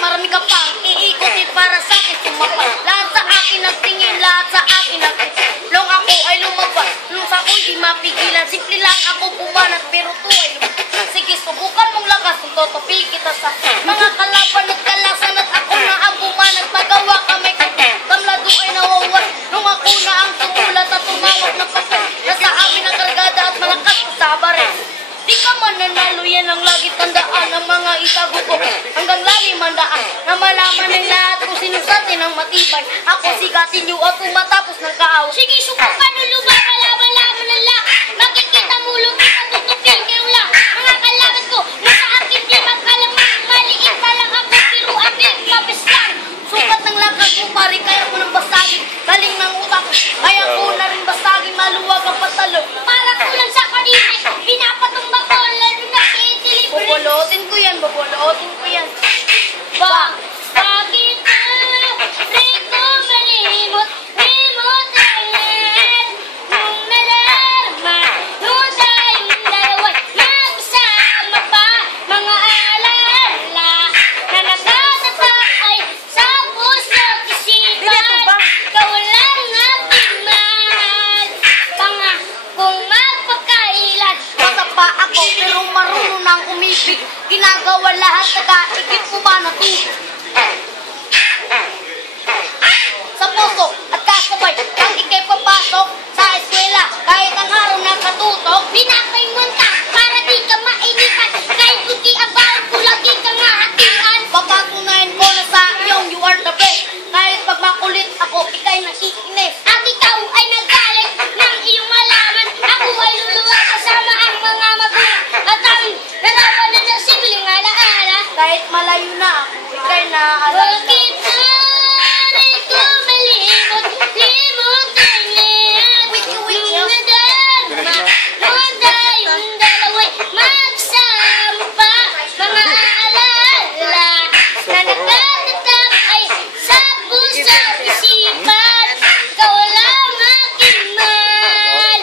marami ka pang iikutin para sa akin sumapa. Lahat sa akin nagtingin, lahat sa akin nagtingin. Long ako ay lumabas, nung ako'y di mapigilan. Simple lang ako bumanat, pero to ay lumabas. Sige, subukan mong lakas, kung totopi kita sa mga kalaban at kalasan. At ako na ang bumanat, magawa kami kamlado ay nawawas. Nung ako na ang tumulat at tumawag na papel, nasa amin ang kargada at malakas sa baril. Di ka man nanalo, yan ang lagi tandaan ng mga itago ko. Hanggang lagi mandaan na malaman ng lahat kung sino sa atin ang matibay. Ako sigatin niyo at matapos ng kaawa. Sige, subukan nyo lumaban, laban-laban ng lahat. Makikita mo lumita, tutupin kayo lang. Mga kalaban ko, nasa akin di magkalaman. Maliit pa lang ako, pero atin, mabes lang. Sukat ng lakas mo, pare, kaya ko nang basagin. Galing ng utak, kaya ko na rin basagin. Maluwag ang patalo. Parang kulang sa kanina, pinapatumba ko, lalo na itilip. Bubolotin ko yan, bubolotin ko yan. Bakit di ko malimot, limutin? Nung nalaman, nung tayong dalawa'y magsama pa. Mga alala na nakatatak ay sa puso't isipan. Ikaw lang aking mahal, pangakong magpakailan. Bata pa ako, pero marunong nang umibig. Ginagawa lahat, nag-aigip ko ba na tubig? Sa puso at kasabay, ang ikay papasok sa eskwela. Kahit ang araw na katutok, Binakay mo ka para di ka mainitan. Kahit puti ang bawang kulang, di ka nga hatian. papatunayan ko na sa iyong you are the best. Kahit pag makulit ako, ikay nakikinis. At ikaw ay nagalit ng iyong malaman. Ako ay luluwa kasama ang mga magulang. At aming narawanan ng simpleng alaala. Kahit malayo na ako, ikay naaalala. Bakit di ko malimot, limutin yan? Nung nadarama, nung tayong dalawa'y magsama pa. Mga alala na nakatatak ay sa puso't isipan. Ikaw lang aking mahal,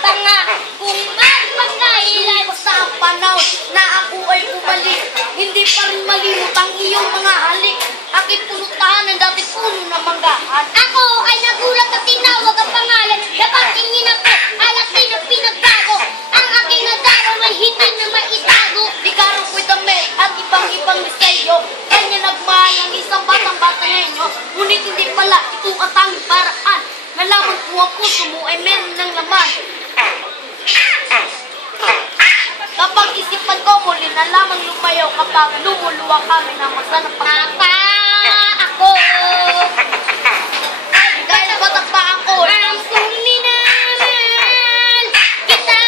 pangakong magpakailan. Sa ang panahon na ako ay bumalik, hindi pa rin malimot ang iyong mga halik. Aking punutahan ang dati puno na manggahan. Ako ay nagulat at tinawag ang pangalan. Napatingin ako, alak din ang pinagbago. Ang aking nadaraw ay hindi na maitago. Di karong ko'y damit at ibang-ibang misteryo. Kanya nagmahal ang isang batang-bata ngayon. Ngunit hindi pala ito ang tanging paraan. Nalaman ko ang puso mo ay meron ng laman. Kapag isipan ko muli, nalamang lumayaw kapag lumuluwa kami ng magsanang Papa, ako Dahil batang pa ako, ang kong minamahal kita.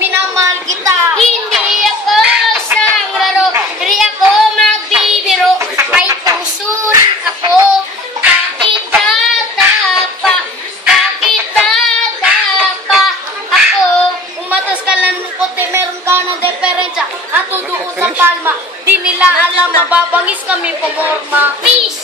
minamahal kita. Hindi ako isang laro, hindi ako magbibiro. May puso rin ako. Bakit tatapa? Bakit tatapa ako? Umatas ka lang ng puti, meron ka ng diferensya. At doon sa palma, di nila alam, mababangis kami pumorma. Peace!